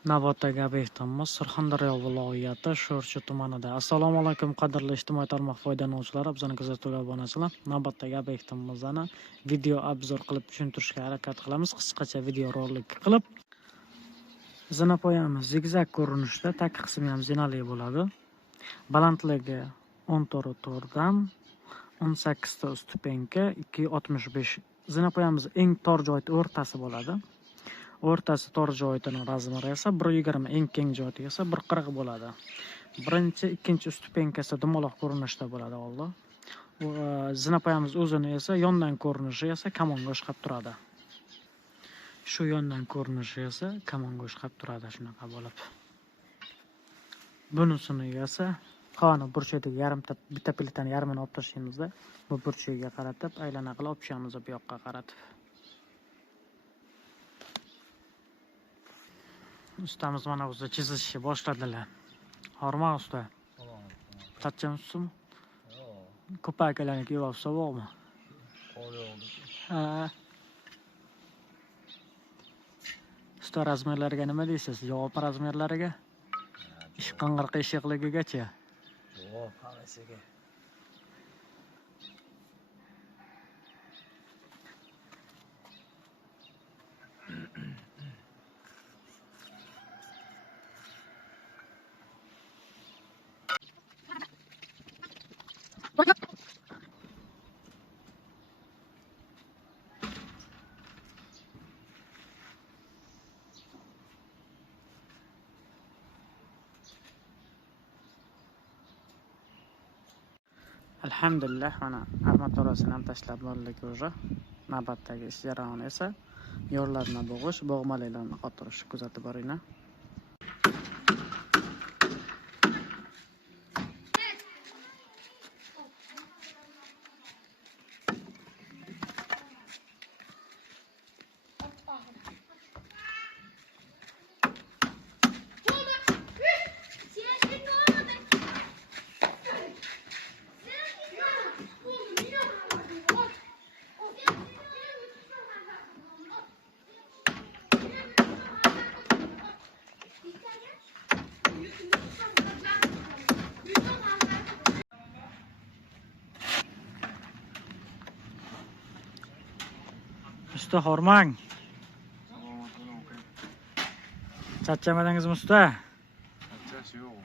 Navbatdagi obyektimiz Surxondaryo viloyati Sho'rchi tumanida. Assalomu alaykum qadrli ijtimoiy tarmoq foydalanuvchilari, bizning kuzatuvga obunachilar. Navbatdagi obyektimizni video obzor qilib tushuntirishga harakat qilamiz. Qisqacha video rolik qilib zinapoyamiz zigzag ko'rinishda, tag qismi ham zinali bo'ladi. Balandligi 14 dan 18 ta stupenka 265. Zinapoyamiz eng tor joyi o'rtasi bo'ladi. O'rtasi tor joyining razmeri esa 120, eng keng joyi esa 140 bo'ladi. Birinchi, ikkinchi stupenkasi dumaloq ko'rinishda bo'ladi oldi. Zinapoyamiz o'zini esa yondan ko'rinishi esa kamonga o'xshab turadi. Shu yondan ko'rinishi esa kamonga o'xshab turadi shunaqa bo'lib. Bunisini esa qoni burchagidagi bitta plitani yarmini olib tashlaymizda, bu burchagiga qaratib aylana qilib olib tushamiz bu yoqqa qaratib. Ustamiz mana o'zi chizishni boshladilar. Horma usta. Tatchamsizmi? Yo'q. Ko'pakalarni kiyib sovuqmi? Ha. Usta razmerlariga nima deysiz? Javob razmerlariga? Ish qing'ir qiyshiqligigacha. Yo'q, hammasiga. Alhamdulillah, mana armaturasini ham tashlab bo'ldik o'zi. Navbatdagi ish jarayoni esa yo'llarni bo'g'ish, bo'g'maliklarni qotirish. Kuzatib boringlar. Usta hormang. Charchamadingizmi usta? Charchash yo'q.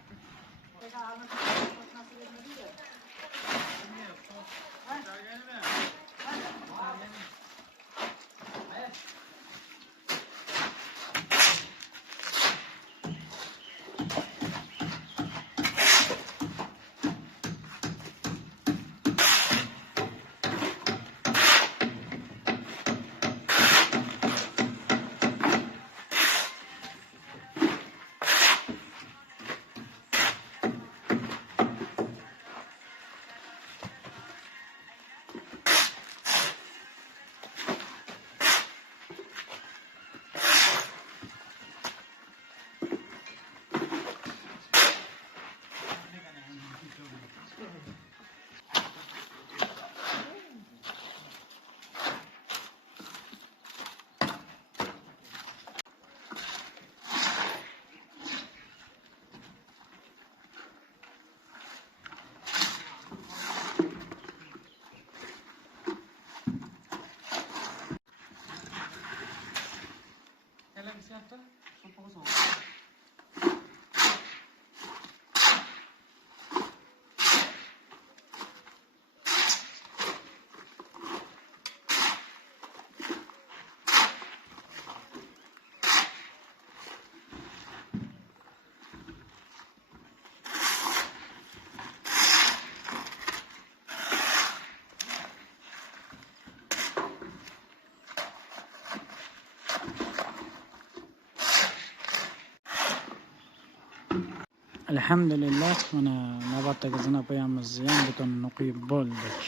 Alhamdulillah, mana navbatdagi zinapoyamizni ham betonini quyib bo'ldik.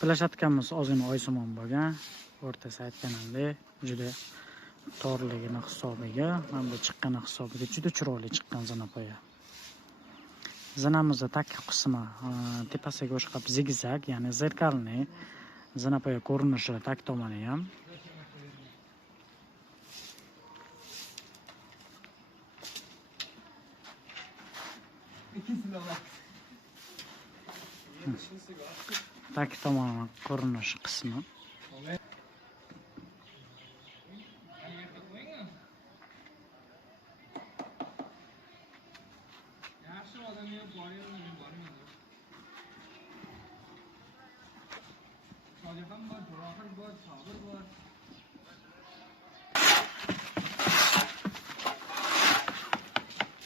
Plashatkamiz ozgina oysimon bo'lgan. o'rtasi aytganimdek juda torligini hisobiga, mana bu chiqqani hisobiga juda chiroyli chiqqan zinapoya. Zinamizni tagi qismi tepasiga o'xshab zigzag, ya'ni zerkalniy zinapoya ko'rinishi tag tomoni ham. Tag tomoni ko'rinish qismi.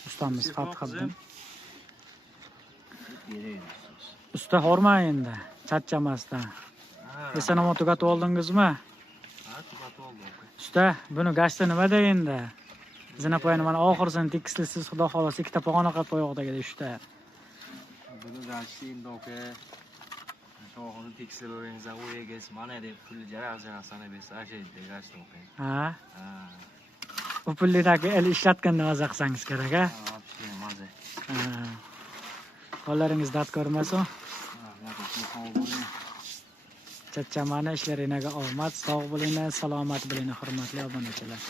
Ustamiz Fathiddin. Usta horma endi, charchamasdan. Esanamo tugatib oldingizmi? Ha, tugatib oldim. Usta, buni gashti nima deydi? Zinapoyani mana oxirsini tekislisiz, xudo xolasa ikkita pog'ona qilib qo'yoqdagi usta. Buni gashti endi aka. Shoxini tekshiraveringiz, u yerga mana deb pulni jaraq sanab bersa, ashaydi gashti aka. Ha? Ha. U pullarni el ishlatganda maza qilsangiz kerak, ha? Ha, maza. Qo'llaringiz dard ko'rmasin. Ha, Chachamani ishlaringizga omad, sog' bo'linglar, salomat bo'linglar, hurmatli obunachilar.